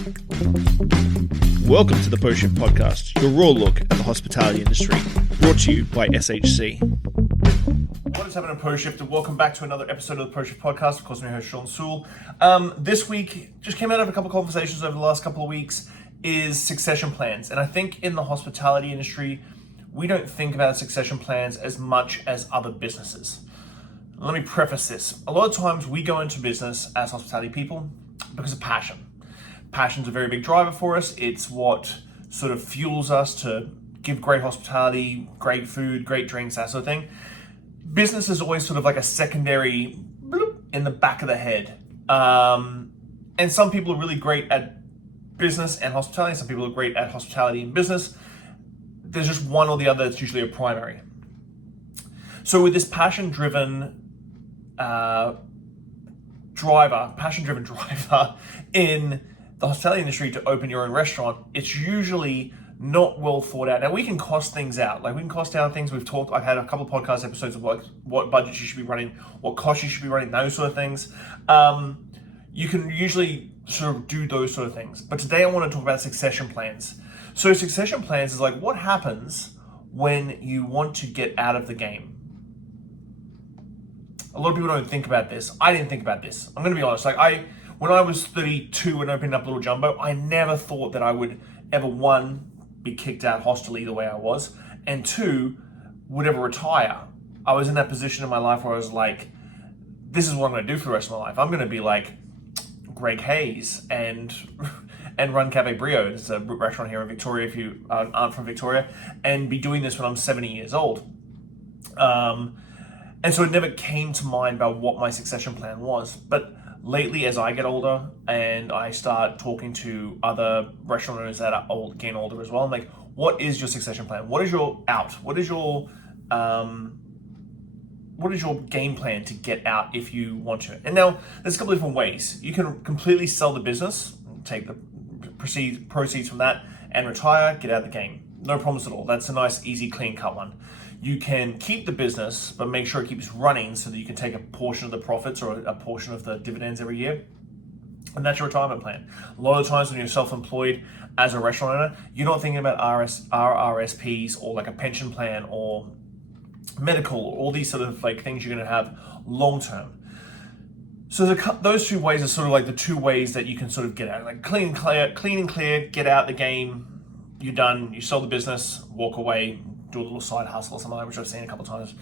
Welcome to the Post Shift Podcast, your raw look at the hospitality industry, brought to you by SHC. What is happening, Post Shift? Welcome back to another episode of the Post Shift Podcast. Of course, I'm your host, Shawn Soole. This week, just came out of a couple of conversations over the last couple of weeks, is succession plans. And I think in the hospitality industry, we don't think about succession plans as much as other businesses. Let me preface this. A lot of times we go into business as hospitality people because of passion. Passion's a very big driver for us. It's what sort of fuels us to give great hospitality, great food, great drinks, that sort of thing. Business is always sort of like a secondary bloop in the back of the head. And some people are really great at business and hospitality. Some people are great at hospitality and business. There's just one or the other that's usually a primary. So with this passion-driven driver in the hospitality industry to open your own restaurant, it's usually not well thought out. Now we can cost things out. Like we can cost out things. I've had a couple of podcast episodes of like what budgets you should be running, what costs you should be running, those sort of things. You can usually sort of do those sort of things. But today I want to talk about succession plans. So succession plans is like what happens when you want to get out of the game. A lot of people don't think about this. I didn't think about this. I'm going to be honest. When I was 32 and opening up Little Jumbo, I never thought that I would ever, one, be kicked out hostilely the way I was, and two, would ever retire. I was in that position in my life where I was like, this is what I'm going to do for the rest of my life. I'm going to be like Greg Hayes and run Cafe Brio. It's a restaurant here in Victoria, if you aren't from Victoria, and be doing this when I'm 70 years old. And so it never came to mind about what my succession plan was. But lately, as I get older and I start talking to other restaurant owners that are getting older as well, I'm like, what is your succession plan? What is your out? What is your game plan to get out if you want to? And now there's a couple of different ways. You can completely sell the business, take the proceeds from that and retire, get out of the game. No problems at all. That's a nice, easy, clean-cut one. You can keep the business, but make sure it keeps running so that you can take a portion of the profits or a portion of the dividends every year. And that's your retirement plan. A lot of times when you're self-employed as a restaurant owner, you're not thinking about RRSPs or like a pension plan or medical or all these sort of like things you're going to have long-term. So those two ways are sort of like the two ways that you can sort of get out. Like clean and clear, get out the game, you're done, you sell the business, walk away, do a little side hustle or something like that, which I've seen a couple of times.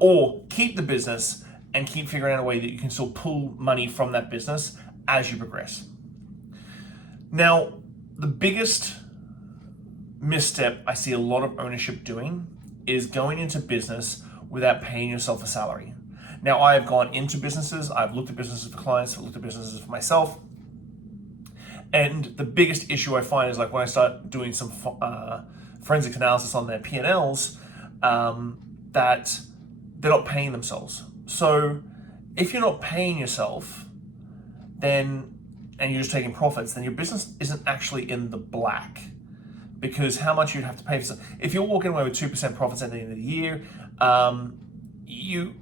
Or keep the business and keep figuring out a way that you can still pull money from that business as you progress. Now, the biggest misstep I see a lot of ownership doing is going into business without paying yourself a salary. Now, I have gone into businesses, I've looked at businesses for clients, I've looked at businesses for myself. And the biggest issue I find is like when I start doing some forensic analysis on their P&Ls, that they're not paying themselves. So if you're not paying yourself, and you're just taking profits, then your business isn't actually in the black, because how much you'd have to pay for. If you're walking away with 2% profits at the end of the year,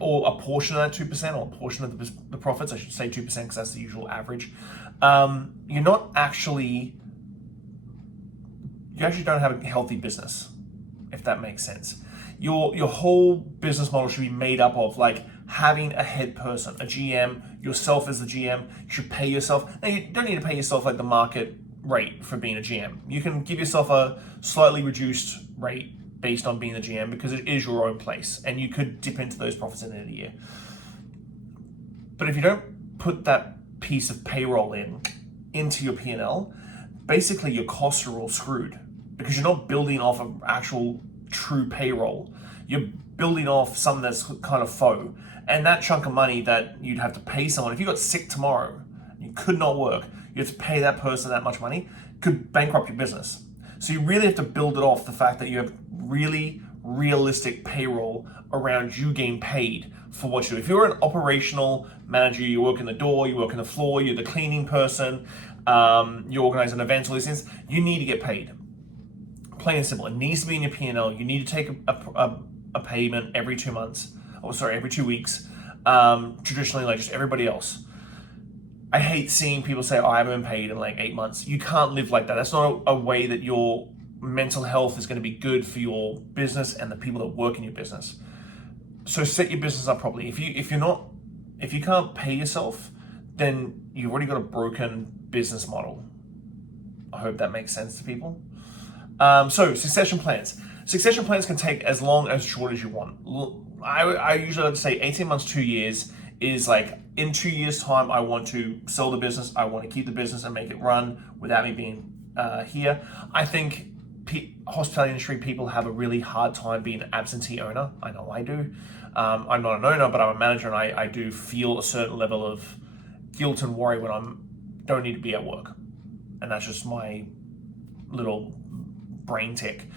or a portion of that 2%, or a portion of the profits, I should say 2% because that's the usual average, you actually don't have a healthy business, if that makes sense. Your whole business model should be made up of like having a head person, a GM, yourself as the GM. You should pay yourself. Now you don't need to pay yourself like the market rate for being a GM. You can give yourself a slightly reduced rate based on being the GM because it is your own place and you could dip into those profits at the end of the year. But if you don't put that piece of payroll into your P&L, basically your costs are all screwed because you're not building off an actual true payroll. You're building off something that's kind of faux. And that chunk of money that you'd have to pay someone, if you got sick tomorrow, you could not work, you have to pay that person that much money, could bankrupt your business. So you really have to build it off the fact that you have really realistic payroll around you getting paid for what you do. If you're an operational manager, you work in the door, you work in the floor, you're the cleaning person, you organize an event, all these things, you need to get paid. Plain and simple. It needs to be in your P&L. You need to take a payment every 2 months, every 2 weeks, traditionally like just everybody else. I hate seeing people say, oh, I haven't been paid in like 8 months. You can't live like that. That's not a way that your mental health is going to be good for your business and the people that work in your business. So set your business up properly. If you can't pay yourself, then you've already got a broken business model. I hope that makes sense to people. So succession plans. Succession plans can take as long as short as you want. I usually like to say 18 months, 2 years is like, in 2 years time, I want to sell the business. I want to keep the business and make it run without me being here. I think hospitality industry people have a really hard time being an absentee owner. I know I do. I'm not an owner, but I'm a manager, and I do feel a certain level of guilt and worry when I don't need to be at work. And that's just my little brain tick.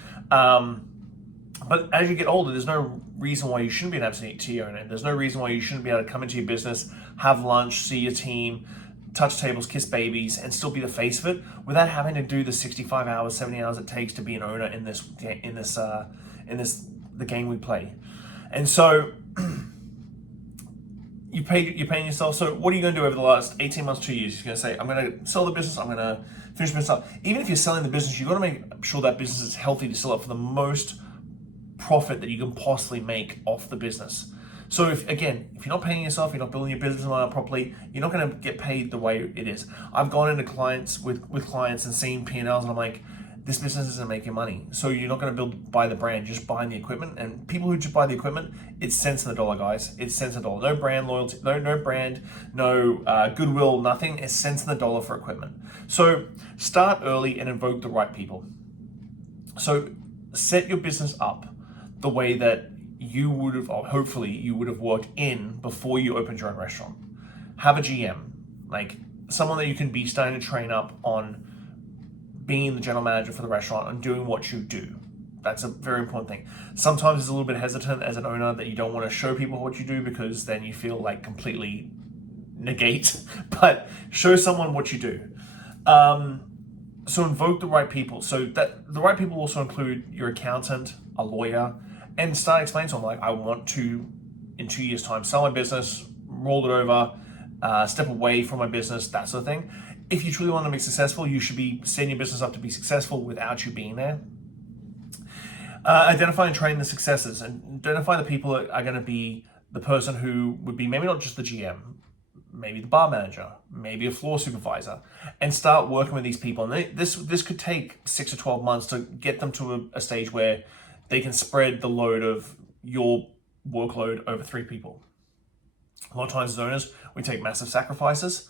But as you get older, there's no reason why you shouldn't be an absentee owner. There's no reason why you shouldn't be able to come into your business, have lunch, see your team, touch tables, kiss babies, and still be the face of it without having to do the 65 hours, 70 hours it takes to be an owner in the game we play. And so you're paying yourself. So what are you going to do over the last 18 months, 2 years? You're going to say, I'm going to sell the business. I'm going to finish the business up. Even if you're selling the business, you've got to make sure that business is healthy to sell it for the most profit that you can possibly make off the business. So if you're not paying yourself, you're not building your business model properly, you're not going to get paid the way it is. I've gone into clients with clients and seen P&Ls, and I'm like, this business isn't making money. So you're not going to buy the brand, just buying the equipment. And people who just buy the equipment, it's cents on the dollar, guys. It's cents on the dollar. No brand loyalty, no brand, no goodwill, nothing. It's cents on the dollar for equipment. So start early and invoke the right people. So set your business up the way that you would have, or hopefully you would have worked in before you opened your own restaurant. Have a GM, like someone that you can be starting to train up on being the general manager for the restaurant and doing what you do. That's a very important thing. Sometimes it's a little bit hesitant as an owner that you don't want to show people what you do because then you feel like completely negate, but show someone what you do. So invoke the right people. So that the right people also include your accountant, a lawyer, and start explaining to them, like, I want to, in 2 years' time, sell my business, roll it over, step away from my business, that sort of thing. If you truly want to be successful, you should be setting your business up to be successful without you being there. Identify and train the successors, and identify the people that are going to be the person who would be maybe not just the GM, maybe the bar manager, maybe a floor supervisor, and start working with these people. And this could take 6 to 12 months to get them to a stage where they can spread the load of your workload over 3 people. A lot of times as owners, we take massive sacrifices,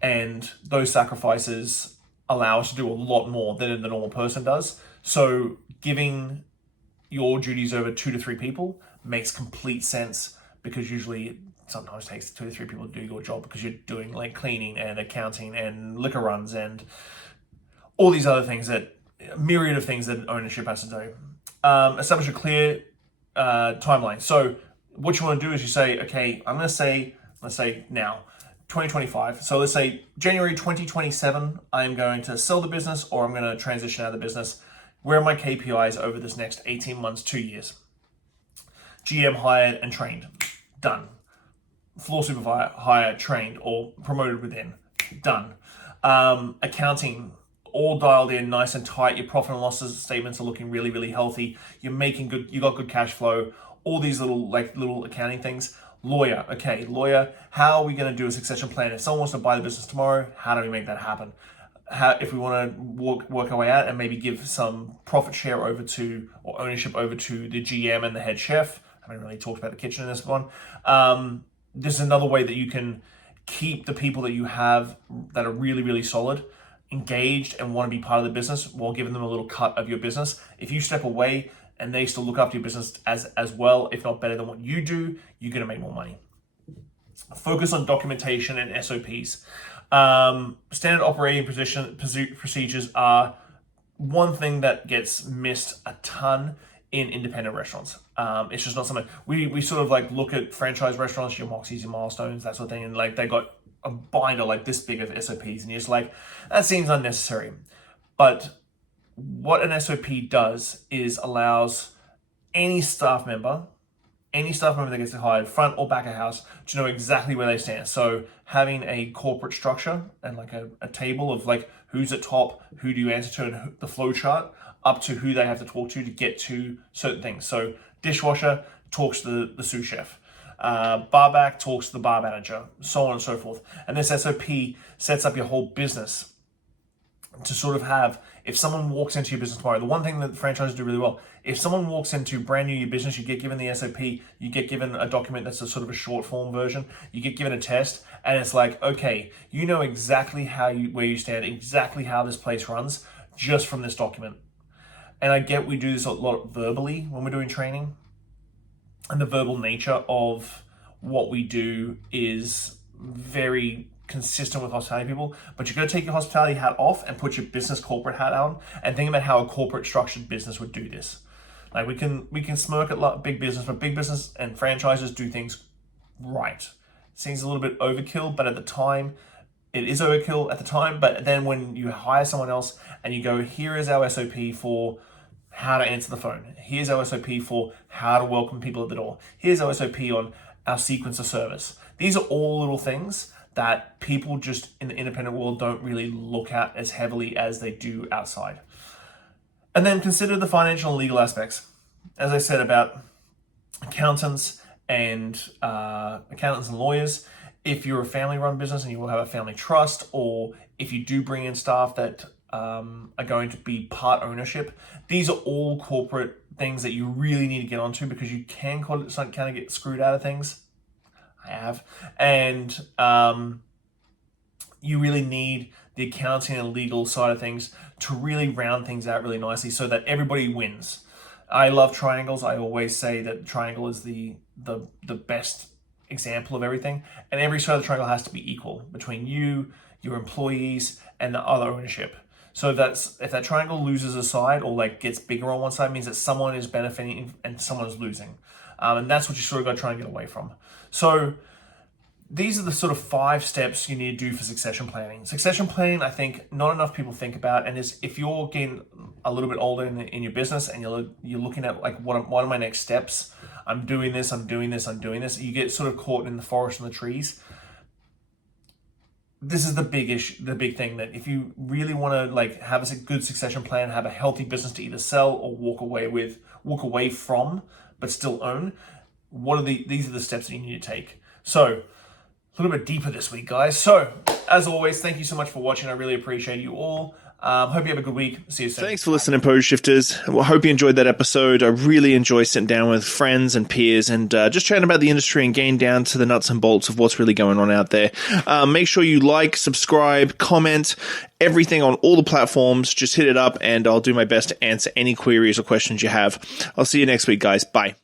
and those sacrifices allow us to do a lot more than the normal person does. So giving your duties over 2 to 3 people makes complete sense, because usually it sometimes takes 2 to 3 people to do your job, because you're doing like cleaning and accounting and liquor runs and all these other things, that myriad of things that ownership has to do. Establish a clear timeline. So what you want to do is you say, okay, let's say now, 2025. So let's say January 2027, I'm going to sell the business, or I'm going to transition out of the business. Where are my KPIs over this next 18 months, 2 years? GM hired and trained, done. Floor supervisor hired, trained, or promoted within, done. Accounting, all dialed in, nice and tight. Your profit and losses statements are looking really, really healthy. You're making good, you got good cash flow. All these little accounting things. Lawyer, okay, lawyer, how are we going to do a succession plan? If someone wants to buy the business tomorrow, how do we make that happen? If we want to work our way out and maybe give some profit share over to, or ownership over to, the GM and the head chef. I haven't really talked about the kitchen in this one. This is another way that you can keep the people that you have that are really, really solid, engaged and want to be part of the business, while giving them a little cut of your business. If you step away and they still look after your business as well, if not better than what you do, you're going to make more money. Focus on documentation and SOPs. Standard operating procedures are one thing that gets missed a ton in independent restaurants. It's just not something we sort of like look at franchise restaurants, your Moxies, your Milestones, that sort of thing, and like they got a binder like this big of SOPs, and you're just like, that seems unnecessary. But what an SOP does is allows any staff member any staff member that gets hired, front or back of house, to know exactly where they stand. So having a corporate structure and like a table of like who's at top, who do you answer to, and the flow chart up to who they have to talk to get to certain things. So dishwasher talks to the sous chef. Barback talks to the bar manager, so on and so forth. And this SOP sets up your whole business to sort of have, if someone walks into your business tomorrow, the one thing that franchises do really well, if someone walks into brand new your business, you get given the SOP, you get given a document that's a sort of a short form version, you get given a test, and it's like, okay, you know exactly where you stand, exactly how this place runs, just from this document. And I get we do this a lot verbally when we're doing training, and the verbal nature of what we do is very consistent with hospitality people, but you're going to take your hospitality hat off and put your business corporate hat on and think about how a corporate structured business would do this. Like we can smirk at big business, but big business and franchises do things right. Seems a little bit overkill, but at the time, it is overkill at the time. But then when you hire someone else and you go, here is our SOP for how to answer the phone. Here's our SOP for how to welcome people at the door. Here's our SOP on our sequence of service. These are all little things that people just in the independent world don't really look at as heavily as they do outside. And then consider the financial and legal aspects. As I said about accountants and lawyers, if you're a family-run business and you will have a family trust, or if you do bring in staff that are going to be part ownership, these are all corporate things that you really need to get onto, because you can kind of get screwed out of things. I have. And you really need the accounting and legal side of things to really round things out really nicely so that everybody wins. I love triangles. I always say that triangle is the best example of everything. And every side of the triangle has to be equal between you, your employees, and the other ownership. So if that triangle loses a side or like gets bigger on one side, it means that someone is benefiting and someone is losing. And that's what you sort of got to try and get away from. So these are the sort of 5 steps you need to do for succession planning. Succession planning, I think not enough people think about, and is if you're getting a little bit older in your business and you're looking at like what are my next steps? I'm doing this. You get sort of caught in the forest and the trees. This is the big thing, that if you really want to like have a good succession plan, have a healthy business to either sell or walk away from, but still own, these are the steps that you need to take. So a little bit deeper this week, guys. So as always, thank you so much for watching. I really appreciate you all. Hope you have a good week. See you soon. Thanks for listening, Pose Shifters. Well, I hope you enjoyed that episode. I really enjoy sitting down with friends and peers and just chatting about the industry and getting down to the nuts and bolts of what's really going on out there. Make sure you like, subscribe, comment, everything on all the platforms. Just hit it up and I'll do my best to answer any queries or questions you have. I'll see you next week, guys. Bye.